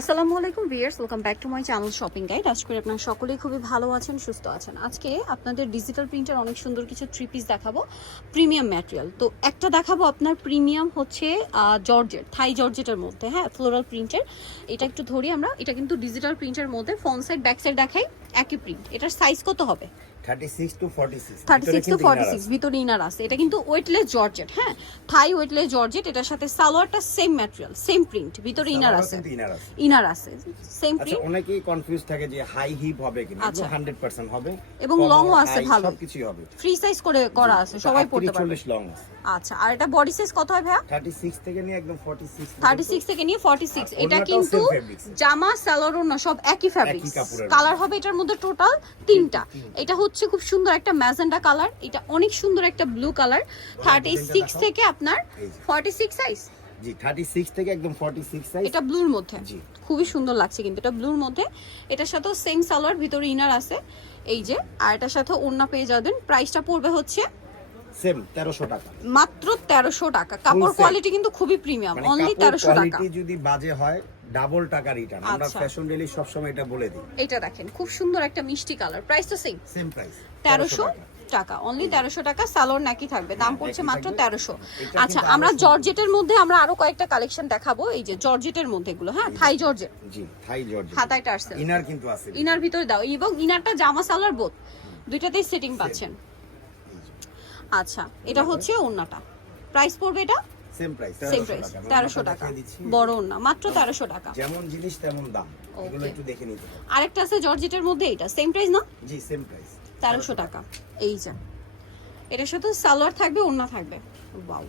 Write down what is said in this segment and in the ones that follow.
আসসালামু আলাইকুম viewers welcome back to my channel shopping guide আজ করে আপনারা সকলেই খুবই ভালো আছেন, সুস্থ আছেন। আজকে আপনাদের ডিজিটাল প্রিন্টার অনেক সুন্দর কিছু থ্রি পিস দেখাবো প্রিমিয়াম ম্যাটেরিয়াল তো একটা দেখাবো আপনার প্রিমিয়াম হচ্ছে জর্জেট থাই জর্জেটের মধ্যে হ্যাঁ ফ্লোরাল প্রিন্টের এটা একটু ধরি আমরা, এটা কিন্তু ডিজিটাল প্রিন্টের মধ্যে ফ্রন্ট সাইড ব্যাক সাইড দেখাই, একই প্রিন্ট এটার সাইজ কত হবে? টু টু ভিতরে ইনার আছে। এটা কিন্তু ওয়েটলেস জর্জেট হ্যাঁ? থাই ওয়েটলেস জর্জেট এটার সাথে সালোয়ারটা সেম ম্যাটেরিয়াল সেম প্রিন্ট ভিতরে ইনার আছে। ইনার আছে। সেম আচ্ছা প্রিন্ট অনেকেই কনফিউজ থাকে যে হাই হিপ হবে কিনা আচ্ছা। হবে। এবং লংও আছে ভালো। হবে। ফ্রি সাইজ করে করা আছে সবাই পড়তে পারবে। লং আছে। আচ্ছা আর এটা বডি সাইজ কত হয় ভাইয়া? থার্টি সিক্স থেকে নিয়ে একদম ফর্টি সিক্স থার্টি সিক্স থেকে নিয়ে ফর্টি সিক্স আর এটা কিন্তু। জামা সালোয়ার না সব একই ফ্যাব্রিক কালার হবে এটার মধ্যে টোটাল তিনটা। এটা হচ্ছে খুব সুন্দর একটা ম্যাজেন্ডা কালার এটা অনেক সুন্দর একটা ব্লু কালার থার্টি সিক্স design-টা থেকে আপনার এই যে। ফর্টি সিক্স সাইজ জি থার্টি সিক্স থেকে একদম ফর্টি সিক্স সাইজ এটা ব্লুর মধ্যে। জি। খুবই সুন্দর লাগছে কিন্তু এটা ব্লুর মধ্যে। এটার সাথেও সেম সালোয়ার ভিতরে ইনার আছে। এই যে আর এটার সাথে ওড়না পেয়ে যাবেন। প্রাইসটা পড়বে হচ্ছে সেম তেরোশো টাকা। মাত্র তেরোশো টাকা। কাপড় কোয়ালিটি কিন্তু খুবই প্রিমিয়াম অনলি কাপড় তেরোশো টাকা। কোয়ালিটি যদি বাজে হয় ডাবল টাকা রিটার্ন আমরা। ফ্যাশন ডেলি সবসময় এটা বলে দিই। এটা দেখেন খুব সুন্দর একটা মিষ্টি কালার প্রাইস তো সেম সেম প্রাইস তেরোশো টাকা। অনলি তেরোশো টাকা সালোয়ার নাকি থাকবে। দাম হ্যাঁ, পড়ছে মাত্র। তেরোশো। আচ্ছা আমরা জর্জেটের মধ্যে আমরা আরও কয়েকটা কালেকশন দেখাবো। এই যে জর্জেটের মধ্যে এগুলো হ্যাঁ থাই জর্জেট। জি থাই জর্জ হাতায় টার্সেল। ইনার কিন্তু আছে। ইনার ভিতরে দাও। এবং ইনারটা জামা সালোয়ার বোথ দুইটাতেই সেটিং পাচ্ছেন। আচ্ছা এটা হচ্ছে ওড়নাটা। প্রাইস পড়বে এটা? সেম প্রাইস সেম প্রাইস তেরোশো টাকা। বড় ওড়না মাত্র তেরোশো টাকা। যেমন জিনিস তেমন দাম। এগুলো একটু দেখে নিতে হবে। আরেকটা আছে জর্জেটের মধ্যে এটা সেম প্রাইস না? জি সেম প্রাইস তেরোশো টাকা। এই যে। এটার সাথে সালোয়ার থাকবে ওড়না থাকবে। ওয়াও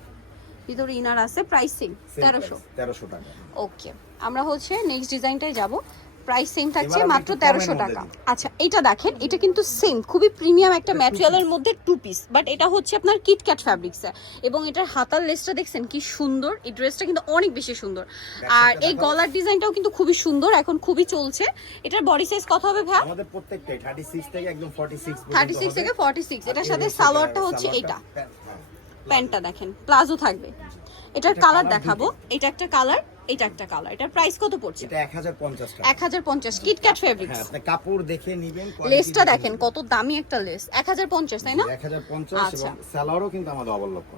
ভিতরে ইনার আছে প্রাইসিং তেরোশো। তেরোশো টাকা। ওকে আমরা হচ্ছে নেক্সট ডিজাইনটাই যাব। প্রাইস সেম থাকছে মাত্র তেরোশো টাকা। আচ্ছা এটা দেখেন এটা কিন্তু সেম খুবই প্রিমিয়াম একটা ম্যাটেরিয়ালের মধ্যে টু পিস বাট এটা হচ্ছে আপনার কিটক্যাট ফ্যাব্রিক্সে এবং এটার হাতার লেসটা দেখছেন কি সুন্দর এই ড্রেসটা কিন্তু অনেক বেশি সুন্দর। আর এই গলার ডিজাইনটাও কিন্তু খুবই সুন্দর এখন খুবই চলছে। এটার বডি সাইজ কত হবে ভাই? আমাদের প্রত্যেকটাই থার্টি সিক্স থেকে একদম ফর্টি সিক্স থার্টি সিক্স থেকে ফর্টি সিক্স এটার সাথে সালোয়ারটা হচ্ছে এইটা প্যান্টটা দেখেন প্লাজো থাকবে। এটার কালার দেখাবো। এটা একটা কালার এটা একটা কালার এটার প্রাইস কত পড়ছে? এটা এক হাজার পঞ্চাশ টাকা। এক হাজার পঞ্চাশ কিটক্যাট হ্যাঁ আপনি কাপড় দেখে নিবেন লেসটা দেখেন কত দামি একটা লেস এক হাজার পঞ্চাশ তাই না? এক হাজার পঞ্চাশ আচ্ছা। এবং স্যালোয়ারও কিন্তু আমাদের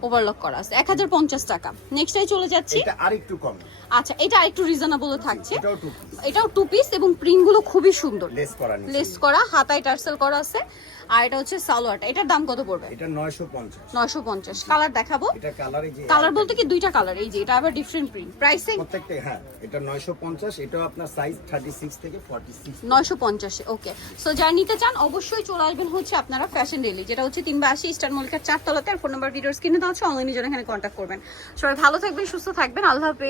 ওভারলক করা। আছে। এক হাজার পঞ্চাশ টাকা। নেক্সটাই চলে যাচ্ছি। এটা আরেকটু কম। আচ্ছা এটা আরেকটু রিজনেবল থাকছে। এটাও টু এটাও টু পিস এবং প্রিন্টগুলো খুবই সুন্দর। লেস করা। লেস করা হাতায় টার্সেল করা আছে। আর এটা হচ্ছে সালোয়ারটা। এটার দাম কত পড়বে? এটা নয়শো পঞ্চাশ। নয়শো পঞ্চাশ। কালার দেখাবো। এটা কালারে যে কালার বলতে কি দুইটা কালার এই যে এটা আবার ডিফারেন্ট প্রিন্ট প্রাইসিং প্রত্যেকটা হ্যাঁ এটা নয়শো পঞ্চাশ, এটাও আপনার সাইজ থার্টি সিক্স থেকে ফর্টি সিক্স নয়শো পঞ্চাশে ওকে সো যারা নিতে চান, অবশ্যই চলে আসবেন হচ্ছে আপনারা ফ্যাশন ডেলি যেটা হচ্ছে তিনবার আশি স্টার মল্লিকার চারতলাতে, আর ফোন নাম্বার ভিডিওর স্ক্রিনে দেওয়া আছে অনলাইনে যারা এখানে কন্ট্যাক্ট করবেন। সবাই ভালো থাকবেন, সুস্থ থাকবেন, আল্লাহ হাফেজ।